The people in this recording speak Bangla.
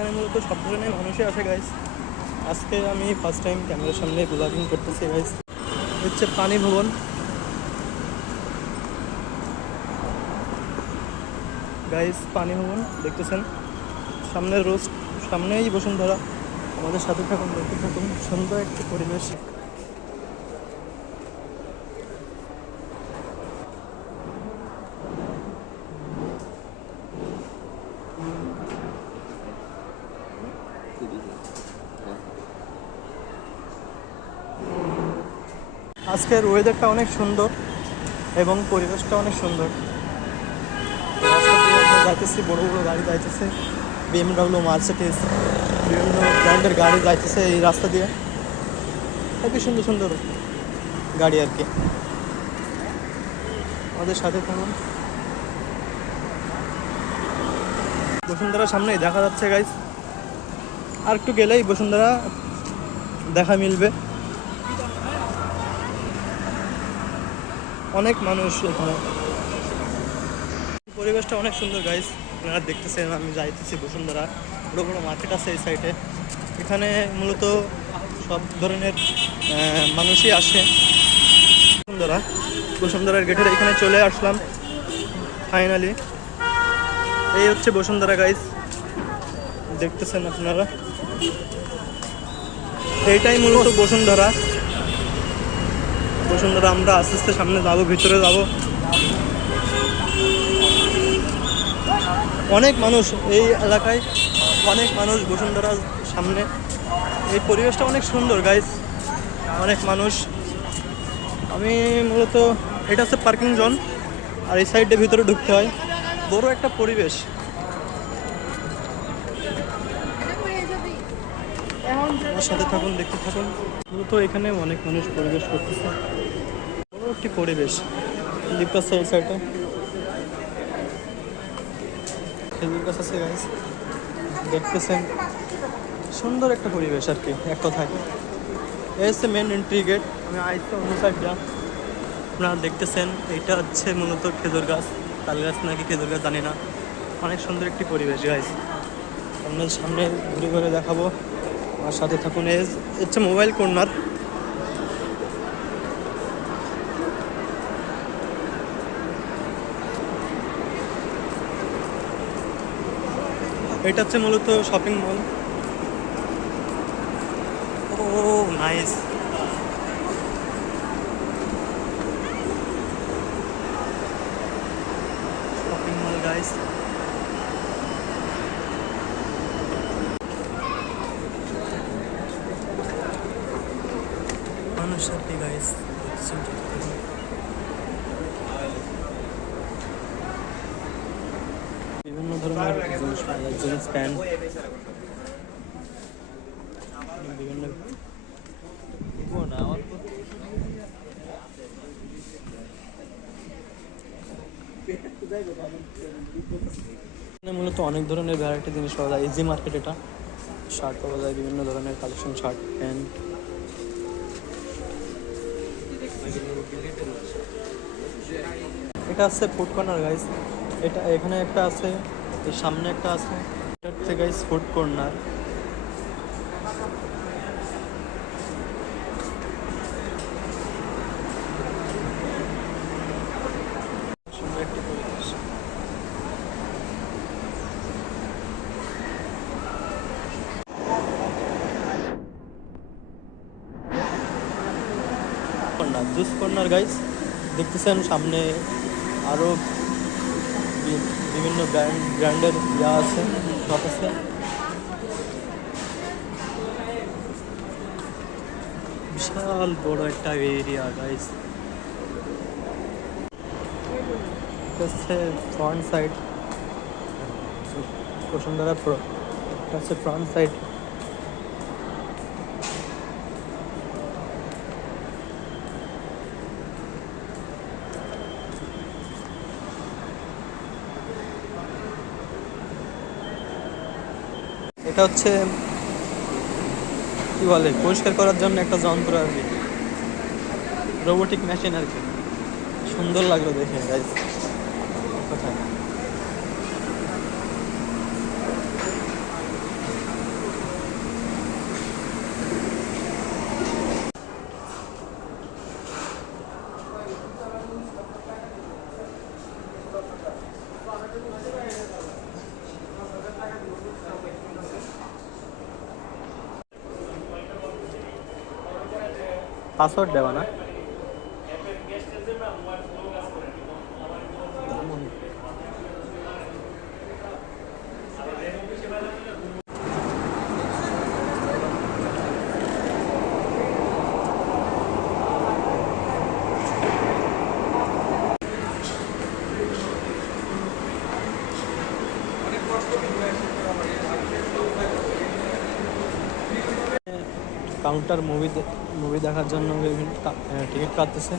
এখানে মূলত সব ধরনের মানুষই আসে গাইস। আজকে আমি ফার্স্ট টাইম ক্যামেরার সামনে ব্লগিং করতেছি গাইস। হচ্ছে পানি ভবন। গাইস পানি ভবন দেখতেছেন, সামনে রোজ, সামনেই বসুন্ধরা। আমাদের সাথে থাকুন, দেখতে থাকুন, সুন্দর একটি পরিবেশ। আজকের ওয়েদারটা অনেক সুন্দর এবং পরিবেশটা অনেক সুন্দর। রাস্তা দিয়ে আমরা যাইতেছি, বড় বড় গাড়ি যাইতেছে, BMW, মার্সিডিজ, বিভিন্ন ব্র্যান্ডের গাড়ি যাইতেছে এই রাস্তা দিয়ে। খুবই সুন্দর সুন্দর গাড়ি আর কি। আমাদের সাথে থাকুন। বসুন্ধরার সামনেই দেখা যাচ্ছে গাইস, আর একটু গেলেই বসুন্ধরা দেখা মিলবে। অনেক মানুষ এখানে, পরিবেশটা অনেক সুন্দর গাইস। আপনারা দেখতেছেন আমি যাইতেছি বসুন্ধরা, বড় বড় মার্কেট আছে এই সাইডে। এখানে মূলত সব ধরনের মানুষই আসে। বসুন্ধরার গেটের এখানে চলে আসলাম ফাইনালি। এই হচ্ছে বসুন্ধরা গাইস, দেখতেছেন আপনারা। এইটাই মূলত বসুন্ধরা। আমরা আস্তে আস্তে সামনে যাবো, ভিতরে যাবো। অনেক মানুষ এই এলাকায়, অনেক মানুষ বসুন্ধরার সামনে। এই পরিবেশটা অনেক সুন্দর গাইস, অনেক মানুষ। আমি মূলত, এটা হচ্ছে পার্কিং জোন, আর এই সাইডে ভিতরে ঢুকতে হয়। বড় একটা পরিবেশ। আমার সাথে থাকুন, দেখতে থাকুন। মূলত এখানে অনেক মানুষ পরিবেশ করতেছে, বড় একটি পরিবেশ। লিফট আছে এই সাইডে, খেজুর গাছ আছে গাইস, দেখতেছেন। সুন্দর একটা পরিবেশ আর কি, এক কথায়। এই হচ্ছে মেন এন্ট্রি গেট। আমি আইতে অন্য সাইড যাম। আপনারা দেখতেছেন, এইটা হচ্ছে মূলত খেজুর গাছ, তাল গাছ নাকি খেজুর গাছ জানি না। অনেক সুন্দর একটি পরিবেশ গাইস, আপনাদের সামনে ঘুরে ঘুরে দেখাবো। আমার সাথে থাকুন। এই হচ্ছে মোবাইল কর্নার। এটা হচ্ছে মূলত শপিং মল। ও নাইস। Shopping mall guys. মানুষ সাথে গাইস, বিভিন্ন ধরনের জিনিস পাওয়া যায়, জিন্স প্যান্ট, বিভিন্ন মূলত অনেক ধরনের ভ্যারাইটি জিনিস পাওয়া যায়। ইজি মার্কেট এটা, শার্ট পাওয়া যায়, বিভিন্ন ধরনের কালেকশন, শার্ট প্যান্ট। এটা আছে ফুড কর্নার গাইস। এটা এখানে একটা আছে, এর সামনে একটা আছে। এটা হচ্ছে গাইস ফুড কর্নার। সুন্দর একটি পরিবেশ। কর্নার, জুস কর্নার গাইস, দেখতেছেন সামনে আরো বিভিন্ন ব্র্যান্ডের ইয়া আছে, শপ আছে। বিশাল বড় একটা এরিয়া গাইস। হচ্ছে ফ্রন্ট সাইড বসুন্ধরা, এটা হচ্ছে ফ্রন্ট সাইড। এটা হচ্ছে কি বলে, পরিষ্কার করার জন্য একটা যন্ত্র আর কি, রোবোটিক মেশিন আর কি। সুন্দর লাগলো দেখে গাইস। কোথায় পাসওয়ার্ড দেওয়া না? কাউন্টার মুভি দেখার জন্য বিভিন্ন টিকিট কাটতেছে।